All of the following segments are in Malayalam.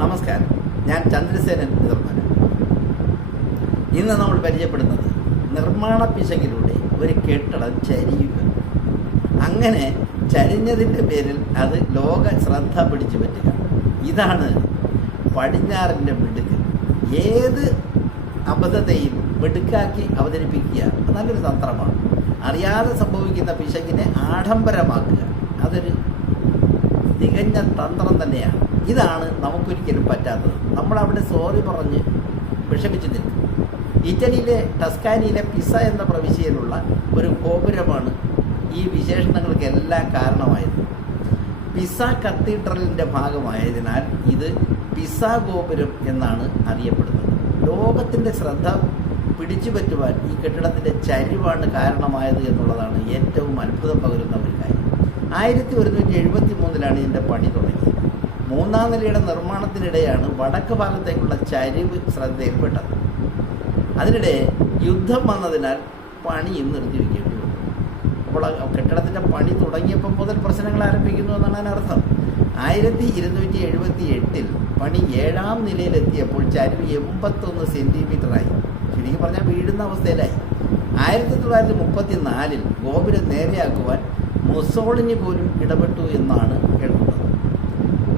നമസ്കാരം. ഞാൻ ചന്ദ്രസേനൻ നിർമ്മല ഇന്ന് നമ്മൾ പരിചയപ്പെടുന്നത് നിർമ്മാണ പിശകിലൂടെ ഒരു കെട്ടിടം ചരിയുക. അങ്ങനെ ചരിഞ്ഞതിന്റെ പേരിൽ അത് ലോക ശ്രദ്ധ പിടിച്ചു പറ്റുക. ഇതാണ് പടിഞ്ഞാറിന്റെ മിടുക്ക്. ഏത് അബദ്ധത്തെയും മിടുക്കാക്കി അവതരിപ്പിക്കുക നല്ലൊരു തന്ത്രമാണ്. അറിയാതെ സംഭവിക്കുന്ന പിശകിനെ ആഡംബരമാക്കുക അതൊരു തികഞ്ഞ തന്ത്രം തന്നെയാണ്. ഇതാണ് നമുക്കൊരിക്കലും പറ്റാത്തത്. നമ്മൾ അവിടെ സോറി പറഞ്ഞ് വിഷമിച്ച് നിൽക്കും ഇറ്റലിയിലെ ടസ്കാനിയിലെ പിസ എന്ന പ്രവിശ്യയിലുള്ള ഒരു ഗോപുരമാണ് ഈ വിശേഷണങ്ങൾക്കെല്ലാം കാരണമായത്. പിസ കത്തീഡ്രലിന്റെ ഭാഗമായതിനാൽ ഇത് പിസ ഗോപുരം എന്നാണ് അറിയപ്പെടുന്നത്. ലോകത്തിന്റെ ശ്രദ്ധ പിടിച്ചു പറ്റുവാൻ ഈ കെട്ടിടത്തിന്റെ ചരിവാണ് കാരണമായത് എന്നുള്ളതാണ് ഏറ്റവും അത്ഭുതം പകരുന്ന ഒരു കാര്യം. ആയിരത്തി ഒരുന്നൂറ്റി എഴുപത്തി മൂന്നിലാണ് ഇതിന്റെ പണി തുടങ്ങിയത്. മൂന്നാം നിലയുടെ നിർമ്മാണത്തിനിടെയാണ് വടക്ക് ഭാഗത്തേക്കുള്ള ചരിവ് ശ്രദ്ധയിൽപ്പെട്ടത്. അതിനിടെ യുദ്ധം വന്നതിനാൽ പണിയും നിർത്തിവെക്കേണ്ടി വന്നു. അപ്പോൾ കെട്ടിടത്തിന്റെ പണി തുടങ്ങിയപ്പോൾ മുതൽ പ്രശ്നങ്ങൾ ആരംഭിക്കുന്നു എന്നാണ് അതിനർത്ഥം ആയിരത്തി ഇരുന്നൂറ്റി എഴുപത്തി എട്ടിൽ പണി ഏഴാം നിലയിലെത്തിയപ്പോൾ ചരിവ് എൺപത്തൊന്ന് സെന്റിമീറ്ററായി ചുരുക്കി പറഞ്ഞാൽ വീഴുന്ന അവസ്ഥയിലായി. ആയിരത്തി തൊള്ളായിരത്തി മുപ്പത്തി നാലിൽ ഗോപുരം നേരെയാക്കുവാൻ മുസോളിന് പോലും ഇടപെട്ടു എന്നാണ് കേൾക്കുന്നത്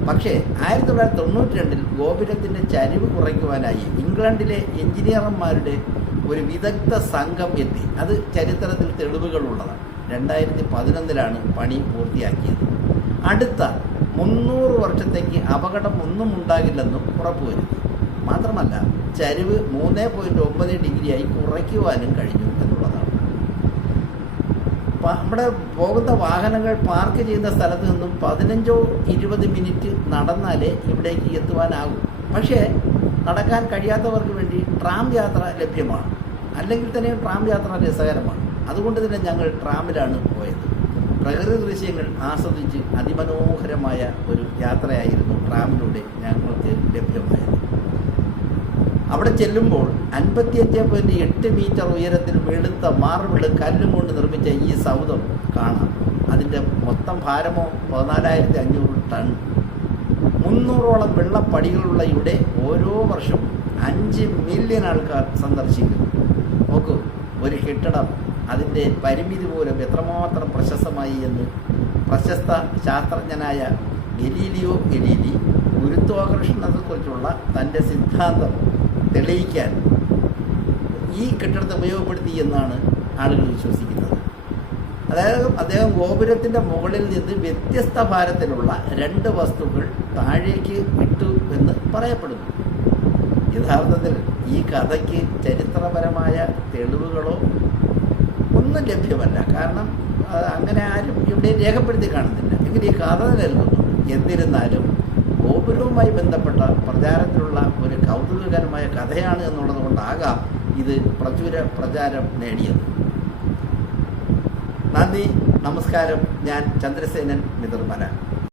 പക്ഷേ ആയിരത്തി തൊള്ളായിരത്തി തൊണ്ണൂറ്റി രണ്ടിൽ ഗോപുരത്തിന്റെ ചരിവ് കുറയ്ക്കുവാനായി ഇംഗ്ലണ്ടിലെ എഞ്ചിനീയർമാരുടെ ഒരു വിദഗ്ധ സംഘം എത്തി. അത് ചരിത്രത്തിൽ തെളിവുകളുള്ളതാണ്. രണ്ടായിരത്തി പതിനൊന്നിലാണ് പണി പൂർത്തിയാക്കിയത്. അടുത്ത മുന്നൂറ് വർഷത്തേക്ക് അപകടം ഒന്നും ഉണ്ടാകില്ലെന്നും ഉറപ്പുവരുത്തി. മാത്രമല്ല ചരിവ് മൂന്ന് പോയിന്റ് ഒമ്പത് ഡിഗ്രിയായി കുറയ്ക്കുവാനും കഴിഞ്ഞു എന്നുള്ളതാണ്. നമ്മുടെ പോകുന്ന വാഹനങ്ങൾ പാർക്ക് ചെയ്യുന്ന സ്ഥലത്ത് നിന്നും പതിനഞ്ചോ ഇരുപത് മിനിറ്റ് നടന്നാലേ ഇവിടേക്ക് എത്തുവാനാകും. പക്ഷേ നടക്കാൻ കഴിയാത്തവർക്ക് വേണ്ടി ട്രാം യാത്ര ലഭ്യമാണ്. അല്ലെങ്കിൽ തന്നെ ട്രാം യാത്ര രസകരമാണ്. അതുകൊണ്ട് തന്നെ ഞങ്ങൾ ട്രാമിലാണ് പോയത്. പ്രകൃതി ദൃശ്യങ്ങൾ ആസ്വദിച്ച് അതിമനോഹരമായ ഒരു യാത്രയായിരുന്നു ട്രാമിലൂടെ ഞങ്ങൾക്ക് ലഭ്യമായത്. അവിടെ ചെല്ലുമ്പോൾ അൻപത്തിയഞ്ച് പോയിന്റ് എട്ട് മീറ്റർ ഉയരത്തിൽ വെളുത്ത മാർബിൾ കല്ലും കൊണ്ട് നിർമ്മിച്ച ഈ സൗധം കാണാം. അതിന്റെ മൊത്തം ഭാരമോ പതിനാലായിരത്തി അഞ്ഞൂറ് ടൺ. മുന്നൂറോളം വെള്ളപ്പടികളുള്ള ഇവിടെ ഓരോ വർഷവും അഞ്ച് മില്യൺ ആൾക്കാർ സന്ദർശിക്കുന്നു. നോക്കൂ ഒരു കെട്ടിടം അതിന്റെ പരിമിതി പോലും എത്രമാത്രം പ്രശസ്തമായി എന്ന്. പ്രശസ്ത ശാസ്ത്രജ്ഞനായ ഗലീലിയോ ഗലീലി ഗുരുത്വാകർഷണത്തെക്കുറിച്ചുള്ള തന്റെ സിദ്ധാന്തം തെളിയിക്കാൻ ഈ കെട്ടിടത്തെ ഉപയോഗപ്പെടുത്തി എന്നാണ് ആളുകൾ വിശ്വസിക്കുന്നത്. അതായത് അദ്ദേഹം ഗോപുരത്തിന്റെ മുകളിൽ നിന്ന് വ്യത്യസ്ത ഭാരത്തിലുള്ള രണ്ട് വസ്തുക്കൾ താഴേക്ക് ഇട്ടു എന്ന് പറയപ്പെടുന്നു. യഥാർത്ഥത്തിൽ ഈ കഥയ്ക്ക് ചരിത്രപരമായ തെളിവുകളോ ഒന്നും ലഭ്യമല്ല. കാരണം അങ്ങനെ ആരും ഇവിടെ രേഖപ്പെടുത്തി കാണുന്നില്ല. എങ്കിൽ ഈ കഥ നൽകുന്നു. എന്നിരുന്നാലും ഗോപുരവുമായി ബന്ധപ്പെട്ട പ്രചാരത്തിലുള്ള ഒരു കൗതുകകരമായ കഥയാണ് എന്നുള്ളത് കൊണ്ടാകാം ഇത് പ്രചുര പ്രചാരം നേടിയത്. നന്ദി നമസ്കാരം. ഞാൻ ചന്ദ്രസേനൻ മിതിർമല